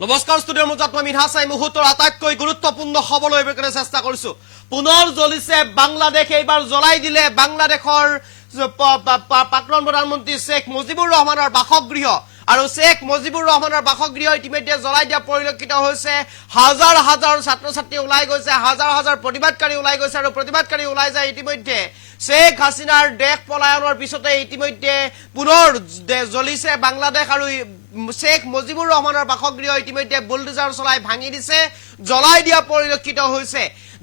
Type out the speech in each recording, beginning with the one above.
নমস্কাৰ ষ্টুডিঅ'ৰ মাজত মই মিঠা চাই মুহূৰ্তৰ আটাইতকৈ গুৰুত্বপূৰ্ণ খবৰ লৈ কাৰণে চেষ্টা কৰিছো। পুনৰ জ্বলিছে বাংলাদেশ, এইবাৰ জ্বলাই দিলে বাংলাদেশৰ প্ৰাক্তন প্ৰধানমন্ত্ৰী শেখ মুজিবুৰ ৰহমানৰ বাসগৃহ। আৰু শেখ মুজিবুৰ ৰহমানৰ বাসগৃহ ইতিমধ্যে জ্বলাই দিয়া পৰিলক্ষিত হৈছে। হাজাৰ হাজাৰ ছাত্ৰ ছাত্ৰী ওলাই গৈছে, হাজাৰ হাজাৰ প্ৰতিবাদকাৰী ওলাই গৈছে আৰু প্ৰতিবাদকাৰী ওলাই যায় ইতিমধ্যে শেখ হাছিনাৰ দেশ পলায়নৰ পিছতে ইতিমধ্যে পুনৰ জ্বলিছে বাংলাদেশ। আৰু শেখ মুজিবুৰ ৰহমানৰ বাসগৃহ ইতিমধ্যে বুলডোজাৰ চলাই ভাঙি দিছে, জ্বলাই দিয়া পৰিলক্ষিত হৈছে।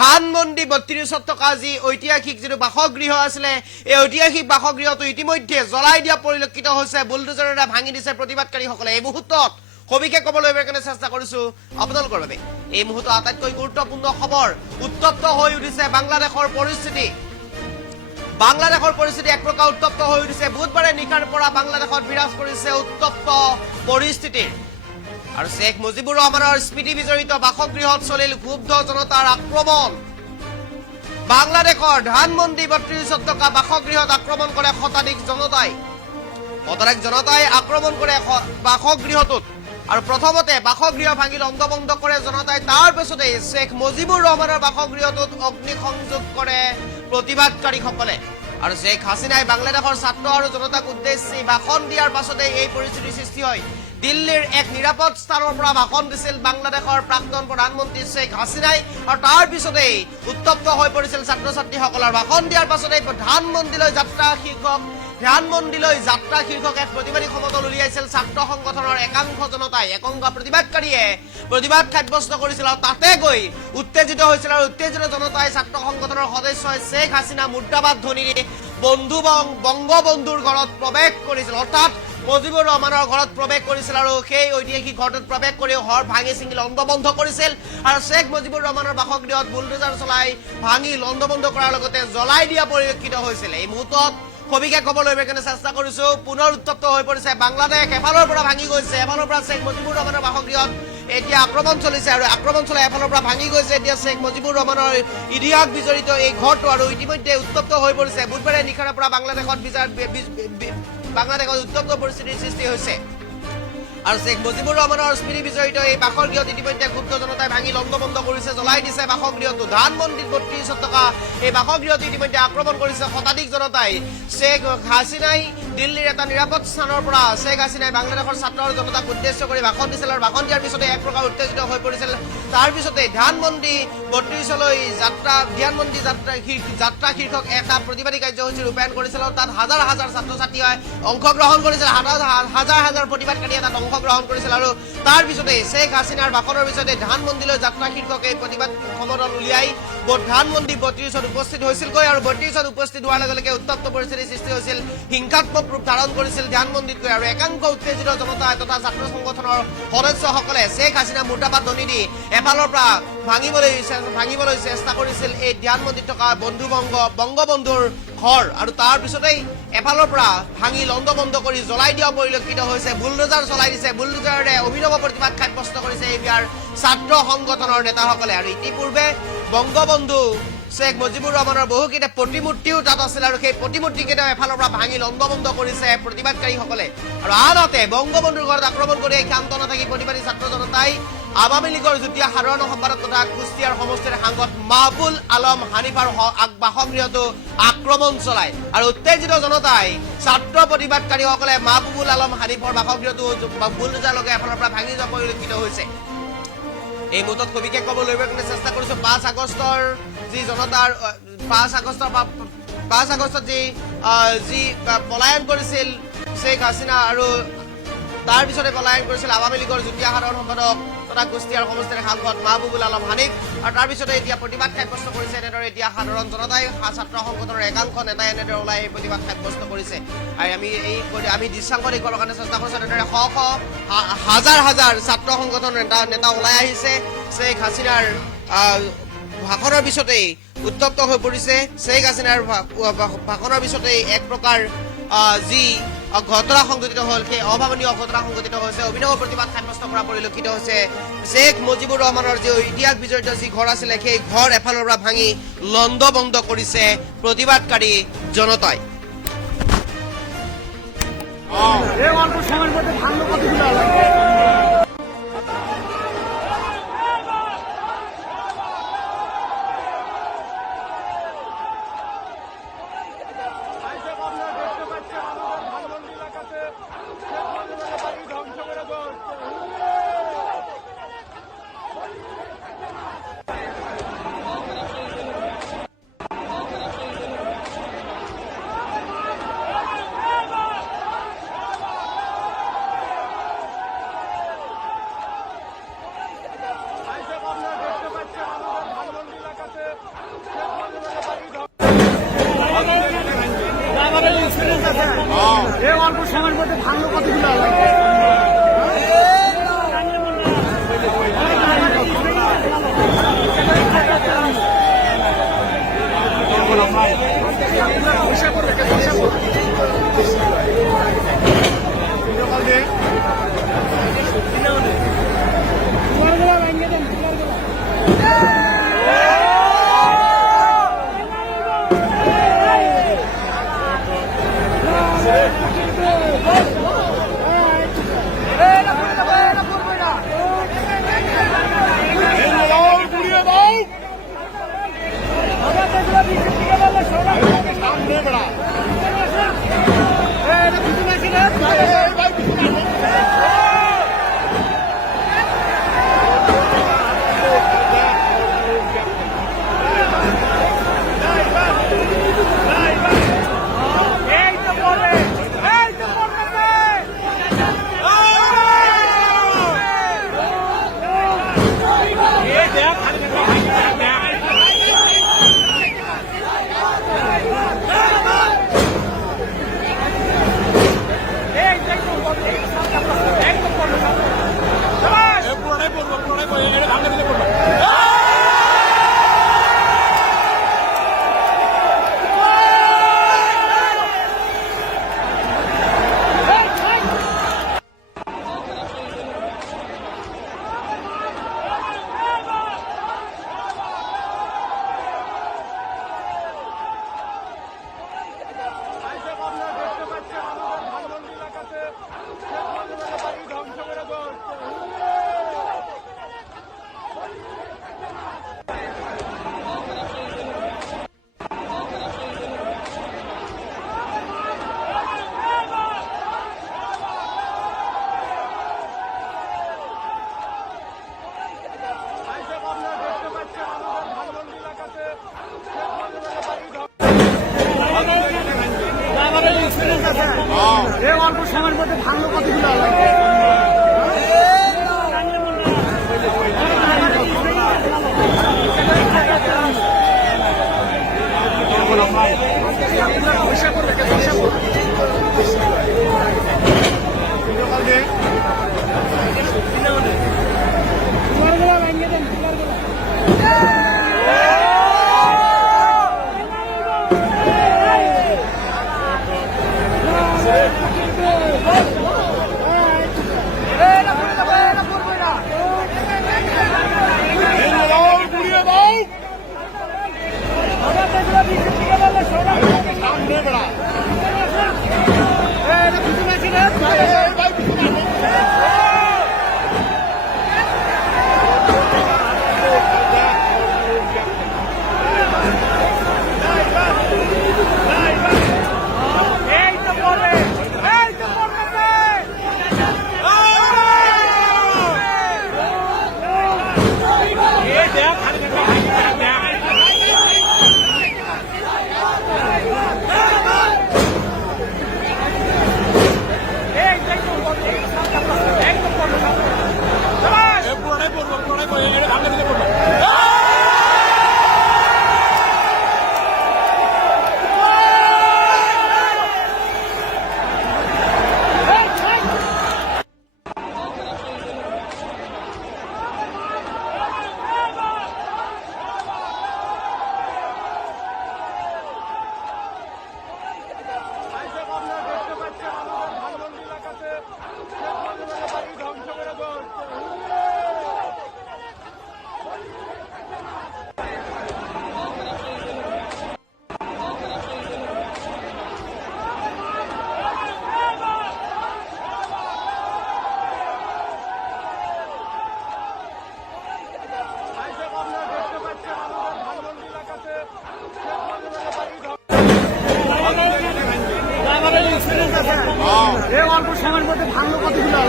ধানমন্ডি ৩২ত থকা যি ঐতিহাসিক যিটো বাসগৃহ আছিলে, এই ঐতিহাসিক বাসগৃহটো ইতিমধ্যে জ্বলাই দিয়া পৰিলক্ষিত হৈছে, বুলডোজাৰেৰে ভাঙি দিছে প্ৰতিবাদকাৰীসকলে। এই মুহূৰ্তত সবিশেষ ক'বলৈ কাৰণে চেষ্টা কৰিছো আপোনালোকৰ বাবে। এই মুহূৰ্তত আটাইতকৈ গুৰুত্বপূৰ্ণ খবৰ, উত্তপ্ত হৈ উঠিছে বাংলাদেশৰ পৰিস্থিতি। বাংলাদেশৰ পৰিস্থিতি এক প্ৰকাৰ উত্তপ্ত হৈ উঠিছে। বুধবাৰে নিশাৰ পৰা বাংলাদেশত বিৰাজ কৰিছে উত্তপ্ত পৰিস্থিতি। আৰু শেখ মুজিবুৰ ৰহমানৰ স্মৃতি বিজড়িত বাসগৃহত চলিল ক্ষুব্ধ জনতাৰ আক্ৰমণ। বাংলাদেশৰ ধানমন্ডি ৩২ত থকা বাসগৃহত আক্ৰমণ কৰে শতাধিক জনতাই। আক্ৰমণ কৰে বাসগৃহটোত। আৰু প্ৰথমতে বাসগৃহ ভাঙি লণ্ডভণ্ড কৰে জনতাই, তাৰ পিছতে শেখ মুজিবুৰ ৰহমানৰ বাসগৃহটোত অগ্নিসংযোগ কৰে প্ৰতিবাদকাৰীসকলে। আৰু শেখ হাছিনাই বাংলাদেশৰ ছাত্ৰ আৰু জনতাক উদ্দেশ্যি ভাষণ দিয়াৰ পাছতে এই পৰিস্থিতিৰ সৃষ্টি হয়। দিল্লীৰ এক নিৰাপদ স্থানৰ পৰা ভাষণ দিছিল বাংলাদেশৰ প্ৰাক্তন প্ৰধানমন্ত্ৰী শেখ হাছিনাই। আৰু তাৰ পিছতেই উত্তপ্ত হৈ পৰিছিল ছাত্ৰ ছাত্ৰীসকলৰ। ভাষণ দিয়াৰ পাছতেই ধানমন্ডিলৈ যাত্ৰা শীৰ্ষক এক প্ৰতিবাদী সমদল উলিয়াইছিল ছাত্ৰ সংগঠনৰ একাংশ জনতাই। একাংশ প্ৰতিবাদকাৰীয়ে প্ৰতিবাদ সাব্যস্ত কৰিছিল আৰু তাতে গৈ উত্তেজিত হৈছিল। আৰু উত্তেজিত জনতাই ছাত্ৰ সংগঠনৰ সদস্যই শেখ হাছিনা মুৰ্দাবাদ ধ্বনিৰে বংগবন্ধুৰ ঘৰত প্ৰৱেশ কৰিছিল, অৰ্থাৎ মুজিবুৰ ৰহমানৰ ঘৰত প্ৰৱেশ কৰিছিল। আৰু সেই ঐতিহাসিক ঘৰটোত প্ৰৱেশ কৰি ঘৰ ভাঙি চিঙি লণ্ডভণ্ড কৰিছিল। আৰু শেখ মুজিবুৰ ৰহমানৰ বাসগৃহত বুলডোজাৰ চলাই ভাঙি লণ্ডভণ্ড কৰাৰ লগতে জ্বলাই দিয়া পৰিলক্ষিত হৈছিল। এই মুহূৰ্তত সবিশেষ ক'বলৈ কাৰণে চেষ্টা কৰিছো। পুনৰ উত্তপ্ত হৈ পৰিছে বাংলাদেশ। এফালৰ পৰা ভাঙি গৈছে, এফালৰ পৰা শেখ মুজিবুৰ ৰহমানৰ বাসগৃহত এতিয়া আক্ৰমণ চলিছে। আৰু আক্ৰমণ চলাই এফালৰ পৰা ভাঙি গৈছে এতিয়া শেখ মুজিবুৰ ৰহমানৰ ইতিহাস বিজড়িত এই ঘৰটো। আৰু ইতিমধ্যে উত্তপ্ত হৈ পৰিছে। বুধবাৰে নিশাৰ পৰা বাংলাদেশত উত্তপ্ত পৰিস্থিতিৰ সৃষ্টি হৈছে। আৰু শেখ মুজিবুৰ ৰহমানৰ স্মৃতি বিজড়িত এই বাসগৃহত ইতিমধ্যে ক্ষুব্ধ জনতাই ভাঙি লণ্ডভণ্ড কৰিছে, জ্বলাই দিছে বাসগৃহটো। ধানমন্ডি ৩২ত থকা এই বাসগৃহত ইতিমধ্যে আক্ৰমণ কৰিছে শতাধিক জনতাই। শেখ হাছিনাই দিল্লীৰ এটা নিৰাপদ স্থানৰ পৰা শেখ হাছিনাই বাংলাদেশৰ ছাত্ৰ আৰু জনতাক উদ্দেশ্য কৰি ভাষণ দিছিল। আৰু ভাষণ দিয়াৰ পিছতে এক প্ৰকাৰ উত্তেজিত হৈ পৰিছিল। তাৰ পিছতে ধানমন্ডি ৩২লৈ যাত্ৰা শীৰ্ষক এটা প্ৰতিবাদী কাৰ্যসূচী ৰূপায়ণ কৰিছিল। আৰু তাত হাজাৰ হাজাৰ ছাত্ৰ ছাত্ৰীয়ে অংশগ্ৰহণ কৰিছিল, হাজাৰ হাজাৰ প্ৰতিবাদকাৰীয়ে তাত অংশগ্ৰহণ কৰিছিল। আৰু তাৰ পিছতে শেখ হাছিনাৰ ভাষণৰ পিছতে ধানমন্ডিলৈ যাত্ৰা শীৰ্ষক এই প্ৰতিবাদ সমদল উলিয়াই ধানমন্ডি ৩২ত উপস্থিত হৈছিলগৈ। আৰু ৩২ত উপস্থিত হোৱাৰ লগে লগে উত্তপ্ত পৰিস্থিতিৰ সৃষ্টি হৈছিল, হিংসাত্মক ৰূপ ধাৰণ কৰিছিল ধানমন্ডিতকৈ। আৰু একাংশ উত্তেজিত জনতা তথা ছাত্ৰ সংগঠনৰ সদস্যসকলে শেখ হাছিনা মুৰ্দাবাদ ধ্বনি দি এফালৰ পৰা ভাঙিবলৈ চেষ্টা কৰিছিল এই ধানমন্ডিত থকা বংগবন্ধুৰ ঘৰ। আৰু তাৰ পিছতেই এফালৰ পৰা ভাঙি লণ্ডভণ্ড কৰি জ্বলাই দিয়া পৰিলক্ষিত হৈছে। বুলডোজাৰ চলাই দিছে, বুলডোজাৰেৰে অভিনৱ প্ৰতিবাদ সাব্যস্ত কৰিছে এইবাৰ ছাত্ৰ সংগঠনৰ নেতাসকলে। আৰু ইতিপূৰ্বে বংগবন্ধু শেখ মুজিবুৰ ৰহমানৰ বহুকেইটা প্ৰতিমূৰ্তিও তাত আছিল। আৰু সেই প্ৰতিমূৰ্তিকেইটাও এফালৰ পৰা ভাঙি লণ্ডভণ্ড কৰিছে প্ৰতিবাদকাৰীসকলে। আৰু আনহাতে বংগবন্ধুৰ ঘৰত আক্ৰমণ কৰি ক্ষান্ত নাথাকি প্ৰতিবাদী ছাত্ৰ জনতাই আৱামী লীগৰ যুটীয়া সাধাৰণ সম্পাদক তথা কুষ্টিয়াৰ সমষ্টিৰ সাংসদ মাহবুব আলম হানিফাৰ বাসগৃহতো আক্ৰমণ চলায়। আৰু উত্তেজিত জনতাই ছাত্ৰ প্ৰতিবাদকাৰীসকলে মাহবুব আলম হানিফৰ বাসগৃহতো বুলডোজাৰ লগে এফালৰ পৰা ভাঙি যোৱা পৰিলক্ষিত হৈছে। এই মুহূৰ্তত সবিশেষ ক'বলৈ কাৰণে চেষ্টা কৰিছো। ৫ আগষ্টৰ যি জনতাৰ ৫ আগষ্টত যি পলায়ন কৰিছিল শেখ হাছিনা, আৰু তাৰ পিছতে পলায়ন কৰিছিল আৱামী লীগৰ যুটীয়া সাধাৰণ সম্পাদক তথা কুষ্টিয়াৰ সমষ্টিৰ সাংসদ মাহবুব আলম হানিফ। আৰু তাৰ পিছতে এতিয়া প্ৰতিবাদ সাব্যস্ত কৰিছে এনেদৰে এতিয়া সাধাৰণ জনতাই, ছাত্ৰ সংগঠনৰ একাংশ নেতাই এনেদৰে ওলাই এই প্ৰতিবাদ সাব্যস্ত কৰিছে। আৰু আমি দৃশ্যাংশ দেখুৱাবৰ কাৰণে চেষ্টা কৰিছো। এনেদৰে হাজাৰ হাজাৰ ছাত্ৰ সংগঠনৰ নেতা ওলাই আহিছে। শেখ হাছিনাৰ ভাষণৰ পিছতেই উত্তপ্ত হৈ পৰিছে। শেখ হাছিনাৰ ভাষণৰ পিছতেই এক প্ৰকাৰ যি ঘটনা সংঘটিত হ'ল, সেই অভাৱনীয় ঘটনা সংঘটিত হৈছে, অভিনৱ প্ৰতিবাদ সাব্যস্ত কৰা পৰিলক্ষিত হৈছে। শেখ মুজিবুৰ ৰহমানৰ যি ইতিহাস বিজড়িত যি ঘৰ আছিলে, সেই ঘৰ এফালৰ পৰা ভাঙি লণ্ডভণ্ড কৰিছে প্ৰতিবাদকাৰী জনতাই। অল্প সময়ের মধ্যে ভাঙলো কতগুলো অল্প সময়ের মধ্যে ভাঙলো কতগুলো অল্প সময়ের মধ্যে ভাঙলো কতগুলো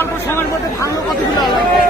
অল্প সময়ের মধ্যে ভাঙলো কতগুলো আলাদা